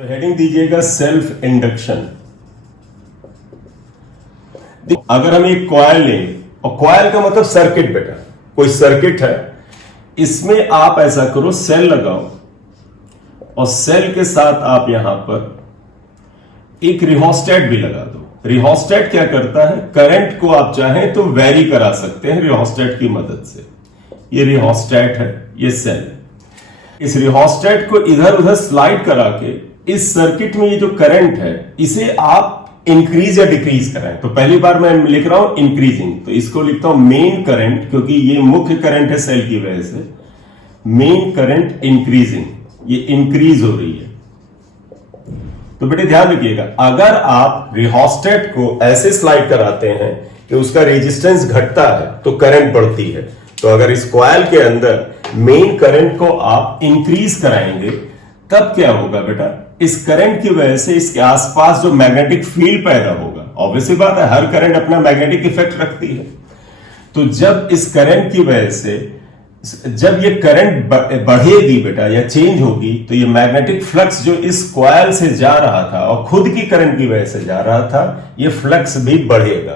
तो हेडिंग दीजिएगा self induction. अगर हम एक कॉइल लें, और कॉइल का मतलब सर्किट, बेटा कोई सर्किट है, इसमें आप ऐसा करो सेल लगाओ और सेल के साथ आप यहां पर एक रिहोस्टेट भी लगा दो। रिहोस्टेट क्या करता है, करंट को आप चाहें तो वेरी करा सकते हैं रिहोस्टेट की मदद से। ये रिहोस्टेट है, ये सेल है। इस रिहोस्टेट को इधर उधर स्लाइड करा के इस सर्किट में ये जो करंट है इसे आप इंक्रीज या डिक्रीज कराएं। तो पहली बार मैं लिख रहा हूं इंक्रीजिंग, तो इसको लिखता हूं मेन करंट, क्योंकि ये मुख्य करंट है सेल की वजह से। मेन करंट इंक्रीजिंग, ये इंक्रीज हो रही है। तो बेटे ध्यान रखिएगा, अगर आप रिहोस्टेट को ऐसे स्लाइड कराते हैं कि उसका रेजिस्टेंस घटता है तो करंट बढ़ती है। तो अगर इस कॉइल के अंदर मेन करंट को आप इंक्रीज कराएंगे तब क्या होगा बेटा, इस करंट की वजह से इसके आसपास जो मैग्नेटिक फील्ड पैदा होगा, ऑब्वियसली बात है हर करंट अपना मैग्नेटिक इफेक्ट रखती है। तो जब इस करंट की वजह से जब ये करंट बढ़ेगी बेटा या चेंज होगी, तो ये मैग्नेटिक फ्लक्स जो इस कॉइल से जा रहा था और खुद की करंट की वजह से जा रहा था, ये फ्लक्स भी बढ़ेगा।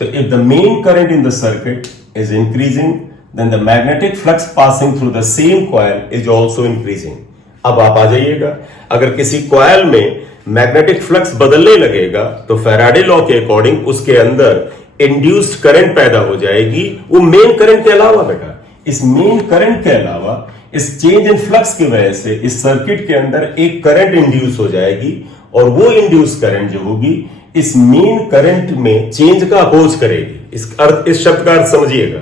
तो if the main current in the circuit is increasing, then the magnetic flux passing through the same coil is also increasing। अब आप आ जाइएगा, अगर किसी कॉइल में मैग्नेटिक फ्लक्स बदलने लगेगा तो फैराडे लॉ के अकॉर्डिंग उसके अंदर इंड्यूस्ड करंट पैदा हो जाएगी। वो मेन करंट के अलावा बेटा, इस मेन करंट के अलावा इस चेंज इन फ्लक्स की वजह से इस सर्किट के अंदर एक करंट इंड्यूस हो जाएगी, और वो इंड्यूस करंट जो होगी इस मेन करंट में चेंज का अपोज करेगी। इस शब्द का अर्थ समझिएगा,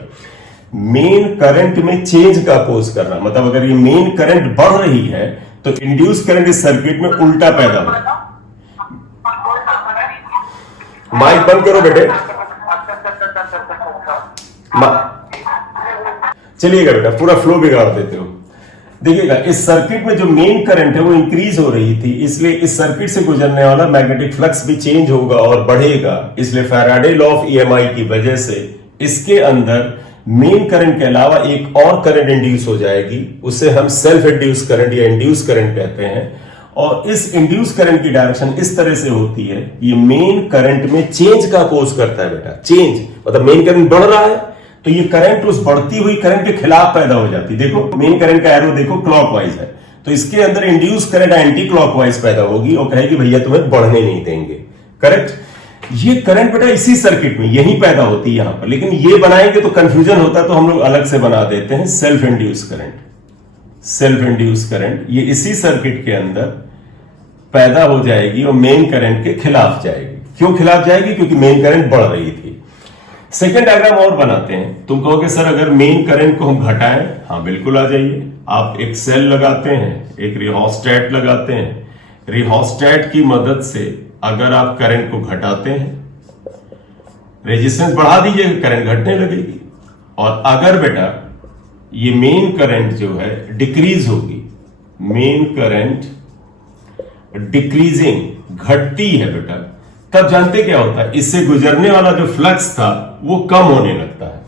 मेन करंट में चेंज का अपोज करना मतलब अगर ये मेन करंट बढ़ रही है तो इंड्यूस करंट इस सर्किट में उल्टा पैदा होगा। माइक बंद करो बेटे, चलिएगा बेटा, पूरा फ्लो बिगाड़ देते हो। देखिएगा, इस सर्किट में जो मेन करंट है वो इंक्रीज हो रही थी, इसलिए इस सर्किट से गुजरने वाला मैग्नेटिक फ्लक्स भी चेंज होगा और बढ़ेगा। इसलिए फैराडे लॉ ऑफ ईएमआई की वजह से इसके अंदर मेन करंट के अलावा एक और करंट इंड्यूस हो जाएगी, उसे हम सेल्फ इंड्यूस करंट या इंड्यूस करंट कहते हैं। और इस इंड्यूस करंट की डायरेक्शन इस तरह से होती है, ये मेन करंट में चेंज का अपोज करता है बेटा। चेंज मतलब मेन करंट बढ़ रहा है तो ये करंट उस बढ़ती हुई करंट के खिलाफ पैदा हो जाती है। देखो मेन करंट का एरो देखो क्लॉकवाइज है, तो इसके अंदर इंड्यूस करंट एंटी क्लॉकवाइज पैदा होगी और कहेगी भैया तुम्हें बढ़ने नहीं देंगे। करेक्ट। ये करंट बेटा इसी सर्किट में यहीं पैदा होती है यहां पर, लेकिन ये बनाएंगे तो कंफ्यूजन होता है, तो हम लोग अलग से बना देते हैं self induce current. Self induce current ये इसी सर्किट के अंदर पैदा हो जाएगी और मेन करंट के खिलाफ जाएगी। क्यों खिलाफ जाएगी? क्योंकि मेन करंट बढ़ रही थी। सेकेंड डायग्राम और बनाते हैं। तुम कहोगे सर अगर मेन करंट को हम घटाएं, हाँ बिल्कुल आ जाइए। आप एक सेल लगाते हैं, एक रिहोस्टेट लगाते हैं, रिहोस्टेट की मदद से अगर आप करंट को घटाते हैं, रेजिस्टेंस बढ़ा दीजिए, करंट घटने लगेगी। और अगर बेटा ये मेन करंट जो है डिक्रीज होगी, मेन करंट डिक्रीजिंग घटती है बेटा, तब जानते क्या होता है, इससे गुजरने वाला जो फ्लक्स था वो कम होने लगता है।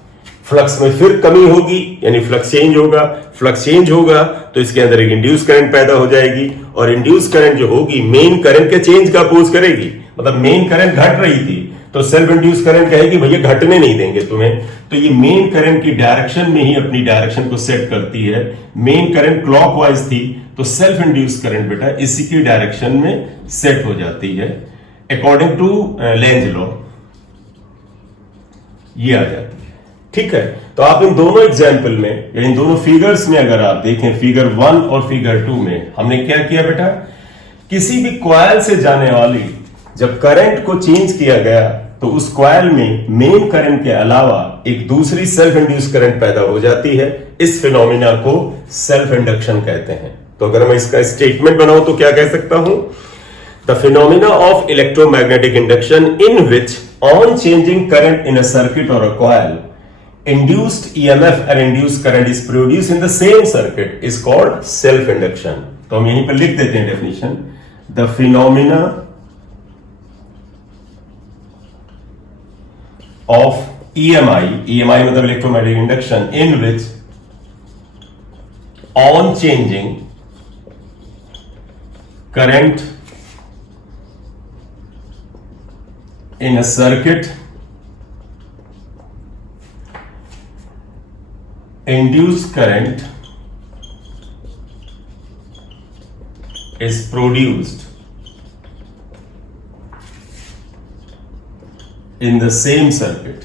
फ्लक्स में फिर कमी होगी, यानी फ्लक्स चेंज होगा। फ्लक्स चेंज होगा तो इसके अंदर एक इंड्यूस करंट पैदा हो जाएगी, और इंड्यूस करंट जो होगी मेन करंट के चेंज का अपोज करेगी। मतलब मेन करंट घट रही थी तो सेल्फ इंड्यूस करंट कहेगी भैया घटने नहीं देंगे तुम्हें। तो ये मेन करंट की डायरेक्शन में ही अपनी डायरेक्शन को सेट करती है। मेन करंट क्लॉकवाइज थी तो सेल्फ इंड्यूस करंट बेटा इसी की डायरेक्शन में सेट हो जाती है अकॉर्डिंग टू लेंज लॉ, ये आ जाती है। ठीक है, तो आप इन दोनों एग्जाम्पल में या इन दोनों फिगर्स में अगर आप देखें, फिगर 1 और फिगर 2 में हमने क्या किया बेटा, किसी भी कॉइल से जाने वाली जब करंट को चेंज किया गया तो उस कॉइल में मेन करंट के अलावा एक दूसरी सेल्फ इंड्यूस करंट पैदा हो जाती है। इस फिनोमिना को सेल्फ इंडक्शन कहते हैं। तो अगर मैं इसका स्टेटमेंट बनाऊं तो क्या कह सकता हूं, the phenomena of electromagnetic induction in which on changing current in a circuit और a coil induced EMF and induced current is produced in the same circuit is called self induction। तो हम यहीं पर लिख देते हैं definition, the phenomena of EMI मतलब electromagnetic induction in which on changing current in a circuit, induced current is produced in the same circuit,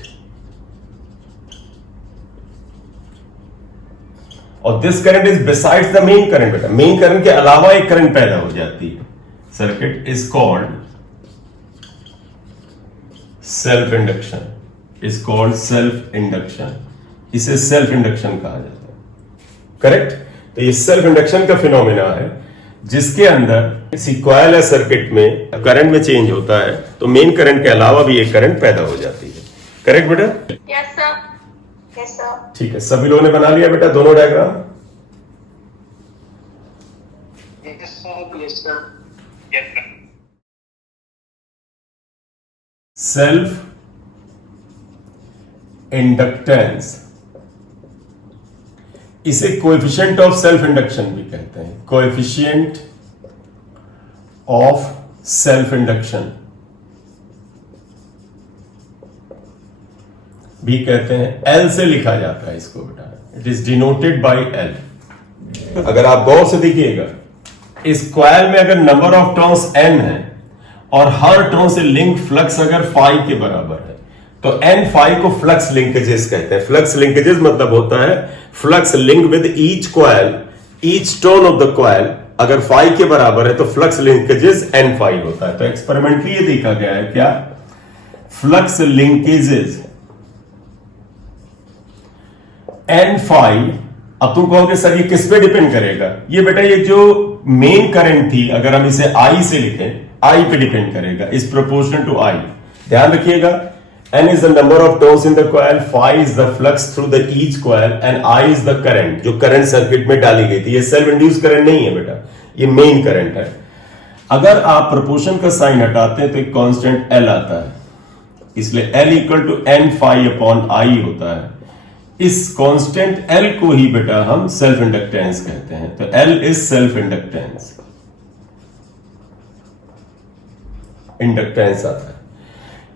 और this current is besides the main current. बेटा मेन करंट के अलावा एक current पैदा हो जाती है। Circuit is called self induction, is called self induction. इसे सेल्फ इंडक्शन कहा जाता है, करेक्ट। तो ये सेल्फ इंडक्शन का फिनोमेना है जिसके अंदर किसी कॉइल या सर्किट में करंट में चेंज होता है तो मेन करंट के अलावा भी एक करंट पैदा हो जाती है, करेक्ट बेटा? Yes sir, yes sir. ठीक है, सभी लोगों ने बना लिया बेटा दोनों diagram? Yes sir, yes sir. Self inductance, इसे कोएफिशिएंट ऑफ सेल्फ इंडक्शन भी कहते हैं। कोएफिशिएंट ऑफ सेल्फ इंडक्शन भी कहते हैं। एल से लिखा जाता है इसको बेटा, it is denoted by L. अगर आप गौर से देखिएगा इस कॉइल में अगर नंबर ऑफ टर्न्स एन है और हर टर्न से लिंक फ्लक्स अगर फाई के बराबर है तो एन फाई को फ्लक्स लिंकेजेस कहते हैं। फ्लक्स लिंकेजेस मतलब होता है flux link with each coil, each turn off the coil अगर फाई के बराबर है तो फ्लक्स लिंकेजेस एन फाई होता है। तो एक्सपेरिमेंटली ये देखा गया है क्या, फ्लक्स लिंकेजेस एन फाई। अब तुम कहोगे सर ये किस पे डिपेंड करेगा? ये बेटा ये जो मेन करंट थी अगर हम इसे आई से लिखें, आई पे डिपेंड करेगा, इज प्रोपोर्शनल टू आई। ध्यान रखिएगा, N is the number of turns in the coil, phi is the flux through the each coil and I is the current जो करंट सर्किट में डाली गई थी। ये सेल्फ इंड्यूस करंट नहीं है बेटा, ये मेन करंट है। अगर आप प्रोपोर्शन का साइन हटाते हैं तो एक कांस्टेंट L आता है, इसलिए L equal to N phi upon I होता है। इस कांस्टेंट L को ही बेटा हम सेल्फ इंडक्टेंस कहते हैं। तो L is self inductance, inductance आता है।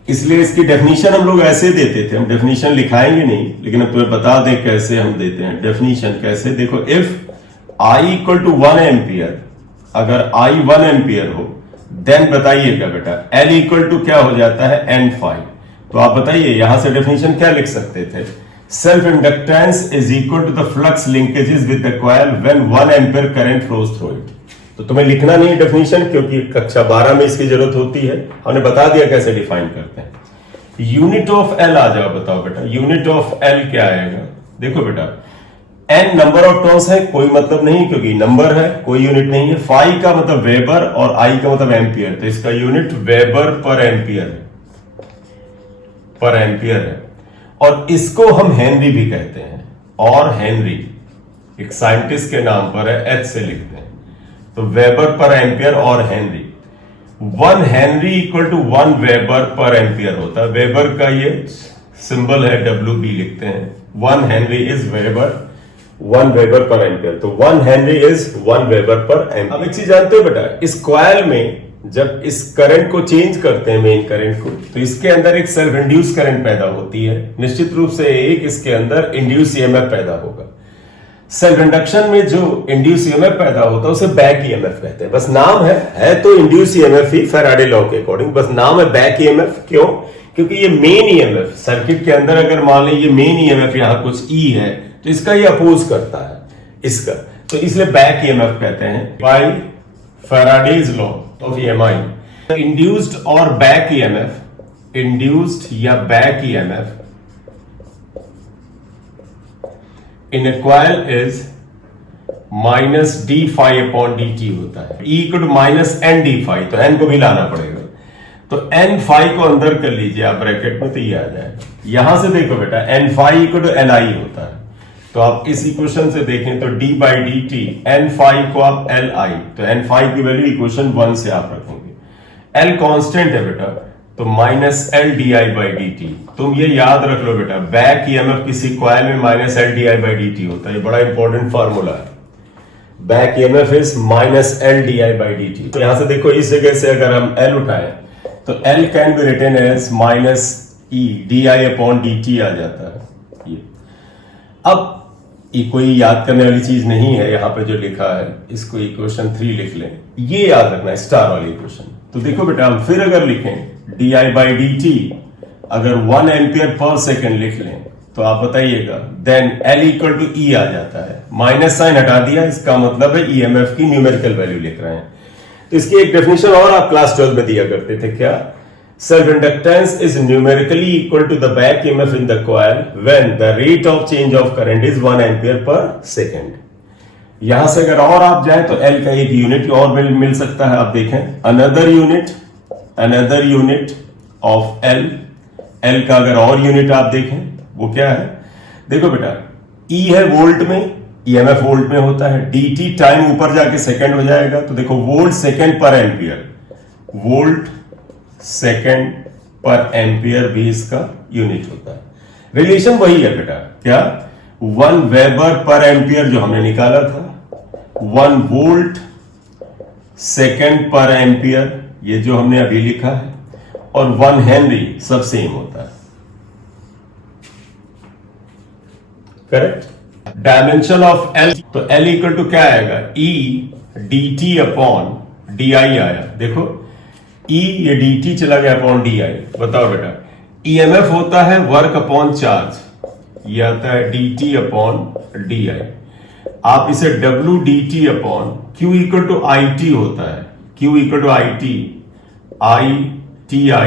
इसलिए इसकी डेफिनेशन हम लोग ऐसे देते थे, हम डेफिनेशन लिखाएंगे नहीं लेकिन अब तुम्हें बता दें कैसे हम देते हैं डेफिनेशन। कैसे देखो, if I equal to 1 ampere, अगर I 1 एम्पियर हो देन बताइएगा बेटा L इक्वल टू क्या हो जाता है, N फाई। तो आप बताइए यहां से डेफिनेशन क्या लिख सकते थे, self inductance is equal to the flux linkages with the coil when 1 ampere current flows through it. तो तुम्हें लिखना नहीं डेफिनेशन क्योंकि कक्षा 12 में इसकी जरूरत होती है, हमने बता दिया कैसे डिफाइन करते हैं। यूनिट ऑफ एल आ जाओ, बताओ बेटा यूनिट ऑफ एल क्या आएगा? देखो बेटा एन नंबर ऑफ टर्न्स है, कोई मतलब नहीं क्योंकि नंबर है, कोई यूनिट नहीं है। फाई का मतलब वेबर और आई का मतलब एम्पियर, तो इसका यूनिट वेबर पर एम्पियर है, पर एम्पियर है। और इसको हम हेनरी भी कहते हैं, और हेनरी एक साइंटिस्ट के नाम पर है, एच से लिखते हैं। तो वेबर पर एम्पियर और henry, 1 henry equal to 1 weber per ampere होता है। वेबर का ये सिंबल है WB लिखते हैं। 1 Henry is weber, 1 weber per ampere. तो 1 Henry is 1 weber per ampere. अब एक चीज जानते हो बेटा, इस कॉइल में जब इस करंट को चेंज करते हैं मेन करंट को, तो इसके अंदर एक सेल्फ इंड्यूस करंट पैदा होती है। निश्चित रूप से एक इसके अंदर इंड्यूस ईएमएफ पैदा होगा। सेल्फ इंडक्शन में जो इंड्यूस ईएमएफ पैदा होता है उसे बैक ईएमएफ कहते हैं। बस नाम है तो इंड्यूस ईएमएफ ही फैराडे लॉ के अकॉर्डिंग, बस नाम है बैक ईएमएफ। क्यों? क्योंकि ये मेन ईएमएफ सर्किट के अंदर अगर मान लें ये मेन ईएमएफ यहां कुछ ई है तो इसका ये अपोज करता है इसका, तो इसलिए बैक ईएमएफ कहते हैं by Faraday's law of EMI. Induced और बैक ईएमएफ, इंड्यूस्ड या back EMF in a coil is minus d phi upon dt होता है। E equal to minus N D phi, तो n को भी लाना पड़ेगा। तो n फाई को अंदर कर लीजिए आप ब्रैकेट में, तो ये आ जाएगा। यहां से देखो बेटा n phi equal to L I होता है, तो आप इस इक्वेशन से देखें तो d by D T, N phi को आप एल आई, तो एन फाई की वैल्यू इक्वेशन 1 से आप रखेंगे। एल कांस्टेंट है बेटा, तो minus L D I by D T. तुम ये याद रख लो बेटा, बैक ईएमएफ किसी कॉइल में minus L D I by D T होता है। ये बड़ा इंपॉर्टेंट फार्मूला है। Back EMF is minus L D I by D T. तो यहां से देखो इस जगह से अगर हम एल उठाएं तो L can be written as minus E D I upon D T आ जाता है। ये अब ये कोई याद करने वाली चीज नहीं है, यहां पे जो लिखा है इसको इक्वेशन 3 लिख लें, ये याद रखना है स्टार वाली इक्वेशन। तो देखो बेटा हम फिर अगर लिखें D I by D T अगर 1 एम्पियर पर सेकेंड लिख लें तो आप बताइएगा देन एल इक्वल टू ई आ जाता है। माइनस साइन हटा दिया, इसका मतलब है ईएमएफ की न्यूमेरिकल वैल्यू लिख रहे हैं। तो इसकी एक डेफिनेशन और आप क्लास 12 में दिया करते थे, क्या? Self inductance is numerically equal to the back EMF in the coil when the rate of change of current is 1 ampere per second. यहां से अगर और आप जाए तो एल का एक यूनिट और मिल सकता है। आप देखें अनदर यूनिट ऑफ एल का अगर और यूनिट आप देखें वो क्या है? देखो बेटा ई है वोल्ट में, ईएमएफ वोल्ट में होता है, डीटी टाइम ऊपर जाके सेकंड हो जाएगा। तो देखो वोल्ट सेकंड पर एम्पियर, वोल्ट सेकंड पर एम्पियर भी इसका यूनिट होता है। रिलेशन वही है बेटा, क्या? 1 वेबर पर एम्पियर जो हमने निकाला था, 1 वोल्ट सेकंड पर एम्पियर ये जो हमने अभी लिखा है, और 1 हेनरी सब सेम होता है। करेक्ट? डायमेंशन ऑफ एल, तो एल इक्वल टू क्या आएगा? E D T upon D आई आया। देखो ई ये डी टी चला गया अपॉन डी आई। बताओ बेटा ईएमएफ होता है वर्क अपॉन चार्ज, ये आता है D T upon D I. आप इसे W D T upon Q equal to I T होता है, Q equal to I T I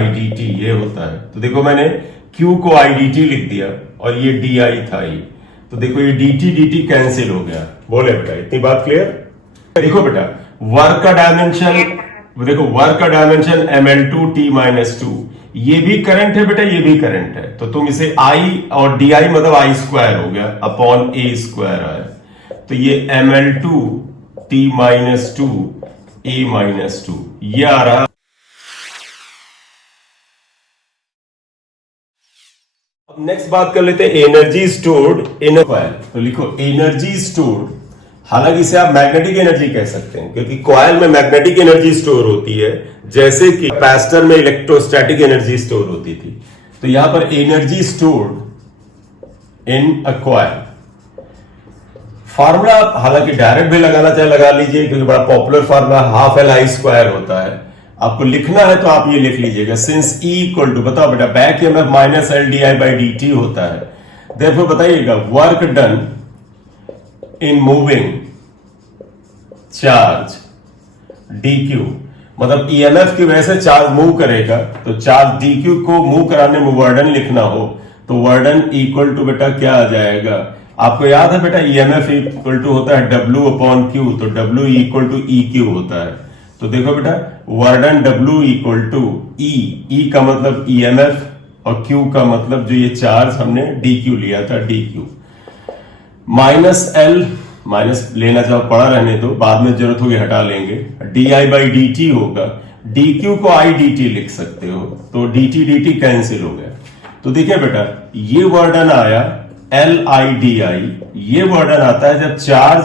D T ये होता है। तो देखो मैंने क्यू को आई डी टी लिख दिया और ये डी आई था ये, तो देखो ये डी टी कैंसिल हो गया। बोले बेटा इतनी बात क्लियर? देखो बेटा वर्क का डायमेंशन, देखो वर्क का डायमेंशन ml2t-2, ये भी करंट है बेटा, ये भी करंट है। तो तुम इसे I और di मतलब I स्क्वायर हो गया अपॉन a स्क्वायर आया। तो ये ml2t-2 a-2 ये आ रहा। अब नेक्स्ट बात कर लेते हैं energy stored in a coil. तो लिखो एनर्जी स्टोर्ड, हालांकि इसे आप मैग्नेटिक एनर्जी कह सकते हैं क्योंकि कॉइल में मैग्नेटिक एनर्जी स्टोर होती है, जैसे कि कैपेसिटर में इलेक्ट्रोस्टैटिक एनर्जी स्टोर होती थी। तो यहां पर energy stored in a coil, formula आप हालांकि डायरेक्ट भी लगाना चाहे लगा लीजिए क्योंकि बड़ा popular formula half L I square होता है। आपको लिखना है तो आप ये लिख लीजिएगा, सिंस ई इक्वल टू, बताओ बेटा back EMF minus L D I by D T होता है। देयरफॉर बताइएगा work done in moving charge dq, मतलब ईएमएफ की वजह से चार्ज मूव करेगा, तो चार्ज dq को मूव कराने में वर्डन लिखना हो तो वर्डन इक्वल टू बेटा क्या आ जाएगा? आपको याद है बेटा ईएमएफ इक्वल टू होता है W अपॉन Q, तो W इक्वल टू EQ होता है। तो देखो बेटा वर्डन W इक्वल टू E का मतलब ईएमएफ और Q का मतलब जो ये चार्ज हमने dq लिया था dq, माइनस एल, माइनस लेना चाहो पड़ा रहने दो, बाद में जरूरत होगी हटा लेंगे, D I by D T होगा, डी क्यू को आई डी टी लिख सकते हो, तो डी टी कैंसिल हो गया। तो देखिए बेटा ये वर्डन आया एल आई डी आई, ये वर्डन आता है जब चार्ज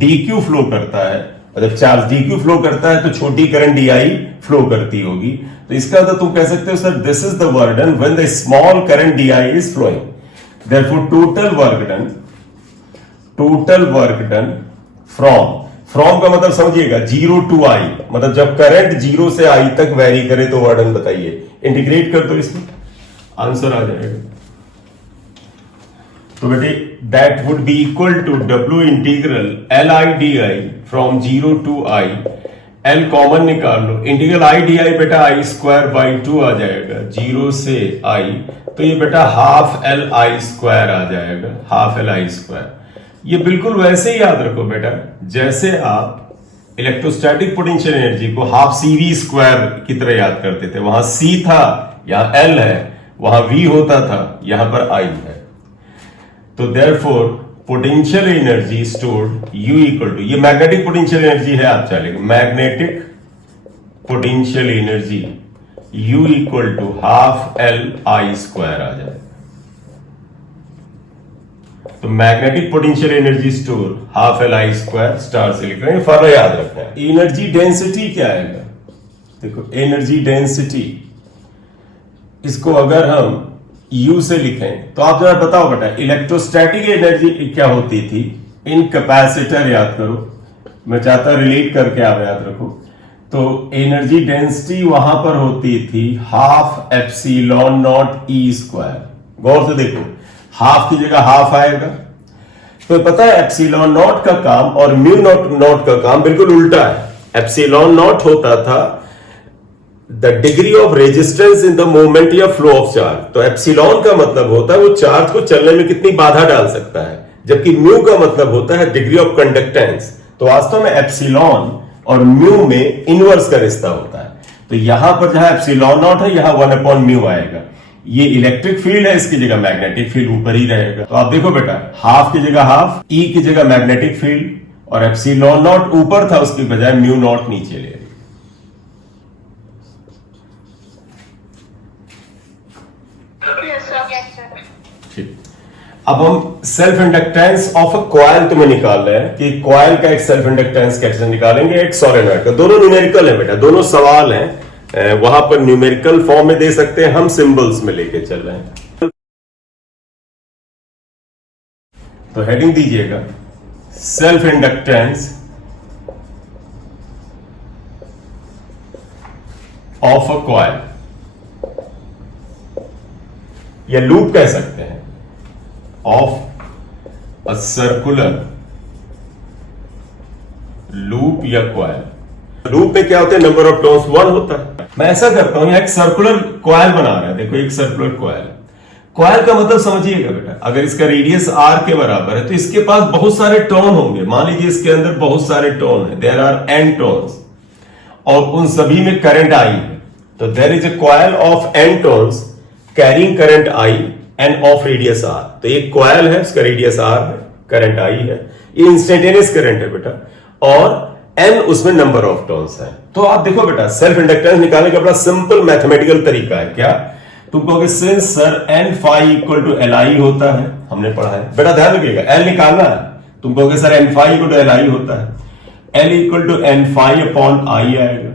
डी क्यू फ्लो करता है, और जब चार्ज डी क्यू फ्लो करता है तो छोटी करंट डी आई फ्लो करती होगी। तो इसका मतलब तुम कह सकते हो sir this is the work done when the small current D I is flowing. Therefore total work done from का मतलब समझिएगा 0 टू आई, मतलब जब करंट 0 से आई तक वेरी करे तो वर्डन बताइए। इंटीग्रेट कर दो इसमें, आंसर आ जाएगा। तो बेटे that would be equal to W integral L I D I from 0 to I, L common निकाल लो, इंटीग्रल आई डी आई बेटा आई स्क्वायर बाई 2 आ जाएगा 0 से आई, तो ये बेटा हाफ एल आई स्क्वायर आ जाएगा, हाफ एल आई स्क्वायर। ये बिल्कुल वैसे ही याद रखो बेटा जैसे आप इलेक्ट्रोस्टैटिक पोटेंशियल एनर्जी को हाफ CV स्क्वायर की तरह याद करते थे। वहां C था, यहां L है, वहां V होता था, यहां पर I है। तो therefore potential energy stored U equal to, ये मैग्नेटिक पोटेंशियल एनर्जी है, आप चलेगा magnetic potential energy U equal to half L I square आ जाए। तो magnetic potential energy store half L I square star से लिख रहे हैं, फॉर्मूला याद रखना है। एनर्जी डेंसिटी क्या आएगा, देखो एनर्जी डेंसिटी, इसको अगर हम U से लिखें तो आप जरा बताओ बेटा, इलेक्ट्रोस्टैटिक एनर्जी क्या होती थी इन कैपेसिटर, याद करो, मैं चाहता रिलेट करके आप याद रखो। तो एनर्जी डेंसिटी वहां पर होती थी half epsilon naught E square. गौर से देखो, हाफ की जगह हाफ आएगा, तो पता है एप्सिलॉन नॉट का काम और म्यू नॉट का काम बिल्कुल उल्टा है। एप्सिलॉन नॉट होता था the degree of resistance in the movement या फ्लो ऑफ चार्ज, तो एप्सिलॉन का मतलब होता है वो चार्ज को चलने में कितनी बाधा डाल सकता है, जबकि म्यू का मतलब होता है डिग्री ऑफ कंडक्टेंस। तो वास्तव में एप्सिलॉन और म्यू में इनवर्स का रिश्ता होता है। तो यहां पर जहां एप्सिलॉन नॉट है, यहां 1/म्यू आएगा। ये इलेक्ट्रिक फील्ड है, इसकी जगह मैग्नेटिक फील्ड ऊपर ही रहेगा। तो आप देखो बेटा, हाफ की जगह हाफ, ई की जगह मैग्नेटिक फील्ड, और एप्सिलॉन नॉट ऊपर था उसकी बजाय म्यू नॉट नीचे ले। ठीक, अब हम self inductance of a coil तुम्हें निकाल रहे हैं कि कॉइल का एक सेल्फ इंडक्टेंस कैसे निकालेंगे, एक सोलेनॉइड का। दोनों न्यूमेरिकल है बेटा, दोनों सवाल हैं, वहां पर न्यूमेरिकल फॉर्म में दे सकते हैं, हम सिंबल्स में लेके चल रहे हैं। तो हेडिंग दीजिएगा self inductance of a coil, या लूप कह सकते हैं, ऑफ अ सर्कुलर लूप या कॉइल। लूप में क्या होता है, नंबर ऑफ टर्न्स 1 होता है। मैं ऐसा करता हूं, यहां एक सर्कुलर कॉइल बना रहा है, देखो एक सर्कुलर कॉइल। कॉइल का मतलब समझिएगा बेटा, अगर इसका रेडियस r के बराबर है तो इसके पास बहुत सारे टर्न होंगे। मान लीजिए इसके अंदर बहुत सारे टर्न है, देयर आर n टर्न्स, और उन सभी में करंट I है। तो there is a coil of n turns carrying current I and of radius r। तो एक कॉइल है, उसका रेडियस r है, करंट I है, ये इंस्टेंटेनियस करंट है बेटा, और n उसमें नंबर ऑफ टर्न्स है। तो आप देखो बेटा, सेल्फ इंडक्टेंस निकालने का बड़ा सिंपल मैथमेटिकल तरीका है। क्या तुम कहोगे, since sir n phi equal to L I होता है, हमने पढ़ा है बेटा, ध्यान रखिएगा, l निकालना है। तुम कहोगे sir n phi equal to L I होता है, l equal to n phi upon I आएगा,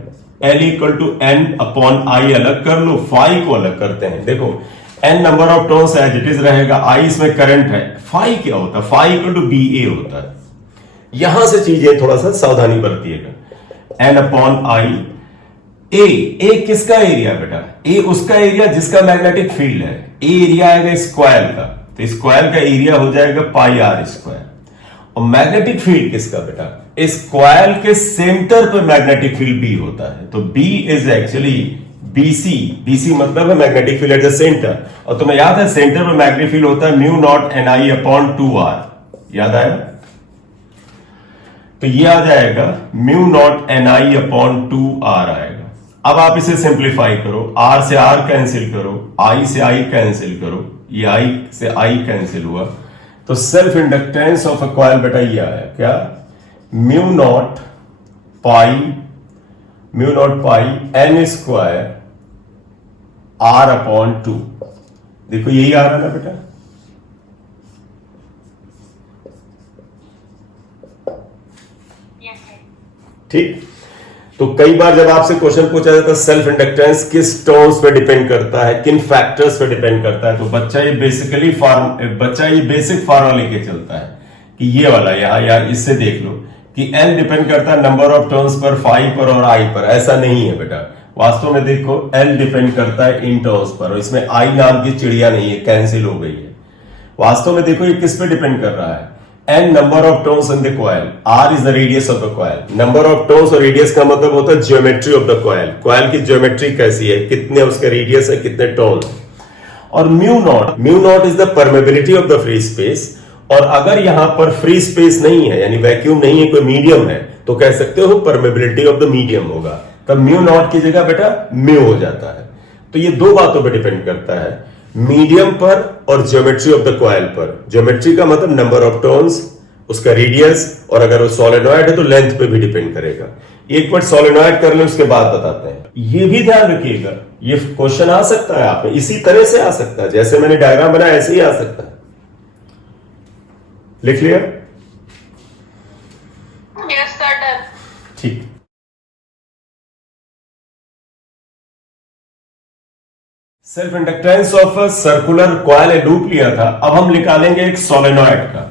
l equal to n upon I अलग कर लो, फाई को अलग करते हैं। देखो n number of turns as it is रहेगा, I इसमें करंट है, फाई क्या होता है, phi equal to B A होता है। यहां से चीजें थोड़ा सा सावधानी बरतिएगा। n अपॉन आई, ए किसका एरिया बेटा, ए उसका एरिया जिसका मैग्नेटिक फील्ड है। ए एरिया आएगा स्क्वायर का, तो इस कॉइल का एरिया हो जाएगा पाई आर स्क्वायर। और मैग्नेटिक फील्ड किसका बेटा, इस कॉइल के सेंटर पर मैग्नेटिक फील्ड बी होता है। तो B is actually BC, BC मतलब है magnetic field at the centre. और तुम्हें याद है सेंटर पर मैग्नेटिक फील्ड होता है mu not an I upon 2r, याद आया। तो ये आ जाएगा mu not an I upon 2r आएगा। अब आप इसे सिंप्लीफाई करो, r से r कैंसिल करो, i से i कैंसिल करो, ये i से i कैंसिल हुआ, तो self inductance of a coil बेटा ये आया क्या, म्यू नॉट पाई n स्क्वायर r अपॉन 2। देखो यही आ रहा है ना बेटा, ठीक। तो कई बार जब आपसे क्वेश्चन पूछा जाता है सेल्फ इंडक्टेंस किस टर्म्स पे डिपेंड करता है, किन फैक्टर्स पे डिपेंड करता है, तो बच्चा ये बेसिक फार्मूला लेके चलता है कि ये वाला यहाँ या इससे देख लो कि n डिपेंड करता है नंबर ऑफ टर्न्स पर, फाई पर और i पर। ऐसा नहीं है बेटा, वास्तव में देखो l डिपेंड करता है इन टर्म्स पर, और इसमें i नाम की चिड़िया नहीं है, कैंसिल हो गई है। वास्तव में देखो ये किस पे डिपेंड कर रहा है, n number of turns in the coil, r is the radius of the coil. Number of turns और रेडियस का मतलब होता है geometry of the coil, coil की ज्योमेट्री कैसी है, कितने उसका रेडियस है, कितने टर्न। और mu naught is the permeability of the free space. और अगर यहां पर फ्री स्पेस नहीं है, यानी वैक्यूम नहीं है, कोई मीडियम है, तो कह सकते हो परमेबिलिटी ऑफ द मीडियम होगा, तब म्यू नॉट की जगह बेटा म्यू हो जाता है। तो ये दो बातों पर डिपेंड करता है, मीडियम पर और ज्योमेट्री ऑफ द कॉइल पर। ज्योमेट्री का मतलब नंबर ऑफ टर्न्स, उसका रेडियस, और अगर वो सोलेनॉइड है तो लेंथ पे भी डिपेंड करेगा। एक बार सोलेनॉइड कर ले उसके बाद बताते हैं। ये भी ध्यान रखिएगा, ये क्वेश्चन आ सकता है आप में, इसी तरह से आ सकता है, जैसे मैंने डायग्राम बनाया ऐसे ही आ सकता है। लिख लिया? Yes, sir. Done. ठीक। Self inductance of circular coil loop लिया था, अब हम निकालेंगे एक सोलेनॉइड का।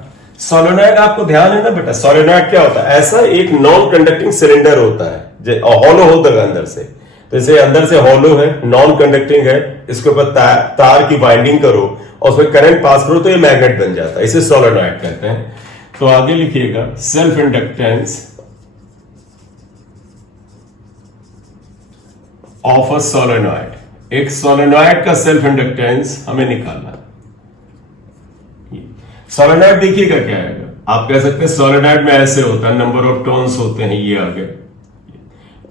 सोलेनॉइड आपको ध्यान है ना बेटा, सोलेनॉइड क्या होता है? ऐसा एक नॉन कंडक्टिंग सिलेंडर होता है, हॉलो होता है अंदर से, तो इसे अंदर से हॉलो है, नॉन कंडक्टिंग है, इसके ऊपर तार की बाइंडिंग करो और उसमें करंट पास करो तो ये मैग्नेट बन जाता है, इसे सोलेनॉइड कहते हैं। तो आगे लिखिएगा self inductance of a solenoid. एक सोलेनॉइड का सेल्फ इंडक्टेंस हमें निकालना है। सोलेनॉइड देखिएगा क्या आएगा, आप कह सकते हैं सोलेनॉइड में ऐसे होता है, नंबर ऑफ टर्न्स होते हैं, ये आगे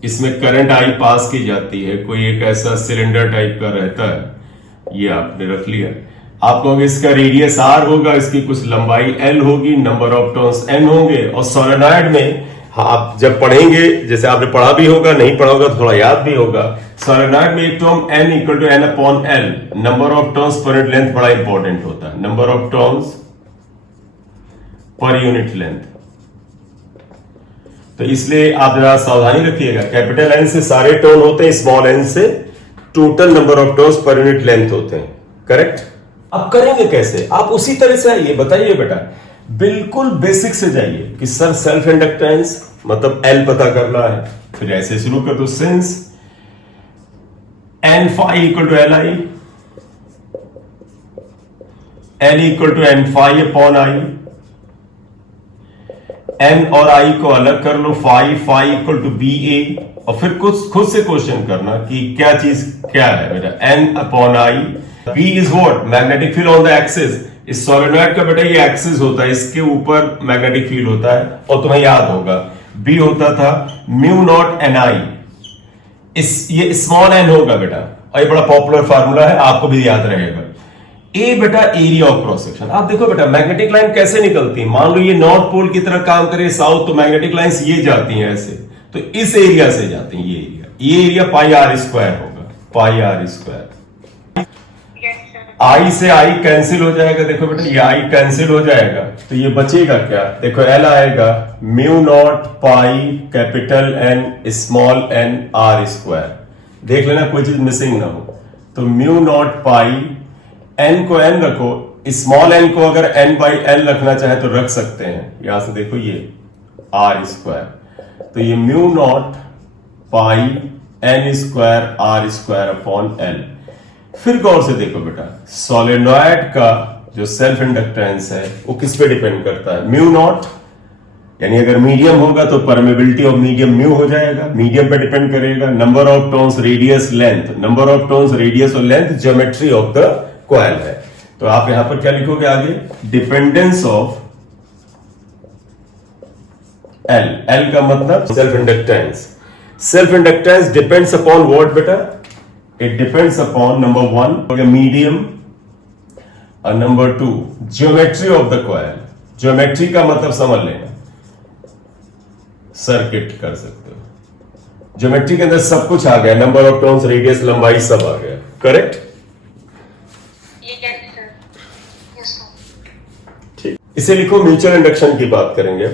इसमें करंट आई पास की जाती है, कोई एक ऐसा सिलेंडर टाइप का रहता है, ये आपने रख लिया। आप कहोगे इसका रेडियस आर होगा, इसकी कुछ लंबाई एल होगी, नंबर ऑफ टर्न्स एन होंगे। और सोलेनॉइड में आप जब पढ़ेंगे, जैसे आपने पढ़ा भी होगा, नहीं पढ़ा होगा तो थोड़ा याद भी होगा, सोलेनॉइड में एक term N equal to N upon L, number of turns per unit length बड़ा इंपॉर्टेंट होता है, number of turns per unit length. तो इसलिए आप जरा सावधानी रखिएगा, कैपिटल एन से सारे टर्न होते हैं, स्मॉल एन से total number of turns per unit length होते हैं, करेक्ट? अब करेंगे कैसे? आप उसी तरह से आइए, बताइए बेटा, बिल्कुल बेसिक से जाइए कि सर सेल्फ इंडक्टेंस मतलब एल पता करना है, फिर ऐसे शुरू कर दो, since N phi equal to L I, L equal to N phi upon I, N और आई को अलग कर लो, phi equal to B A, और फिर कुछ खुद से क्वेश्चन करना कि क्या चीज क्या है बेटा, N upon I, B is what, magnetic field on the axis. इस सोलेनॉइड का बेटा ये एक्सिस होता है, इसके ऊपर मैग्नेटिक फील्ड होता है, और तुम्हें याद होगा बी होता था म्यू नॉट एन आई, ये स्मॉल एन होगा बेटा, और ये बड़ा पॉपुलर फार्मूला है, आपको भी याद रहेगा। ए बेटा एरिया ऑफ क्रॉस सेक्शन। आप देखो बेटा मैग्नेटिक लाइन कैसे निकलती है, मान लो ये नॉर्थ पोल की तरह काम करे साउथ, तो मैग्नेटिक लाइंस ये जाती हैं ऐसे, तो इस एरिया से जाती हैं, ये एरिया पाई आर स्क्वायर होगा, पाई आर स्क्वायर। आई से आई कैंसिल हो जाएगा, देखो बेटा ये आई कैंसिल हो जाएगा, तो ये बचेगा क्या, देखो एल आएगा mu naught pi capital N small N R square. देख लेना कोई चीज मिसिंग ना हो, तो म्यू नॉट पाई, एन को एन रखो, स्मॉल एन को अगर एन बाई एल रखना चाहे तो रख सकते हैं, यहां से देखो ये आर स्क्वायर, तो ये mu naught pi N square R square upon L. फिर गौर से देखो बेटा, सोलेनॉइड का जो सेल्फ इंडक्टेंस है वो किस पे डिपेंड करता है, म्यू नॉट, यानी अगर मीडियम होगा तो परमेबिलिटी ऑफ मीडियम म्यू हो जाएगा, मीडियम पे डिपेंड करेगा, number of turns radius length, number of turns radius और length geometry of the coil है। तो आप यहां पर क्या लिखोगे आगे, डिपेंडेंस ऑफ एल, एल का मतलब self inductance. Self inductance depends upon what बेटा, it depends upon number one medium और number two geometry of the coil. Geometry का मतलब समझ लेना, सर्किट कर सकते हो, ज्योमेट्री के अंदर सब कुछ आ गया, नंबर ऑफ टर्न्स रेडियस लंबाई सब आ गया, करेक्ट? ठीक, इसे लिखो म्यूचुअल इंडक्शन की बात करेंगे।